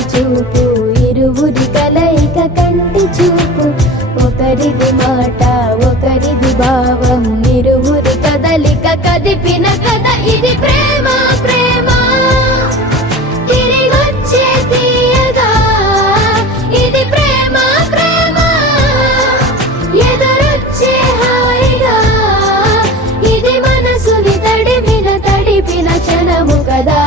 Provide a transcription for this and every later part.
ఒకరి చూపు ఇరువురి కలయిక కంటి చూపు, ఒకరిది మాట ఒకరిది భావం, ఇరువురి కదలిక కదిపిన కథ ఇది ప్రేమ ప్రేమ. తిరిగొచ్చే తీయగా ఇది ప్రేమ ప్రేమ, ఎదురొచ్చే హాయిగా ఇది మనసుని తడిపిన క్షణము కదా.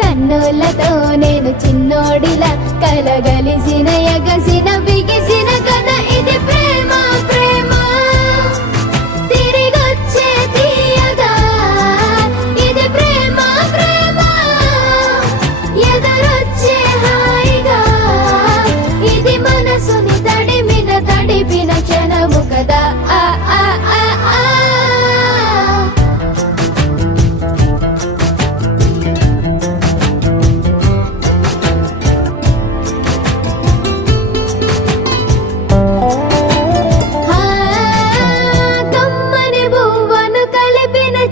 కన్నులతో నేను చిన్నోడిలా కలగలిసిన ఎగసిన బిగిసిన కథ ఇది ప్రేమ ప్రేమ. తిరిగొచ్చే తీయగా ఇది ప్రేమ ప్రేమ, ఎదురొచ్చే హాయిగా ఇది మనసుని తడిపిన క్షణము కదా. ఆ ఆ ఆ ఆ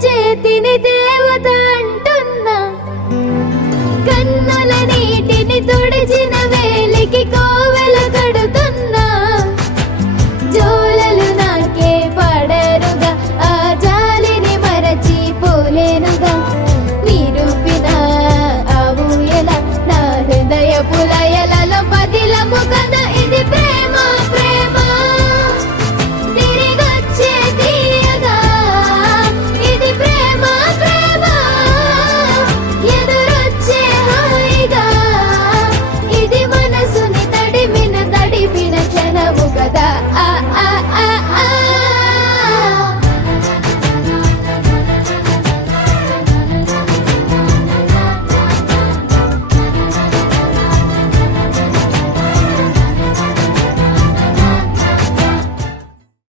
చేతిని దేవత అంటున్నా, కన్నుల నీటిని తుడిచిన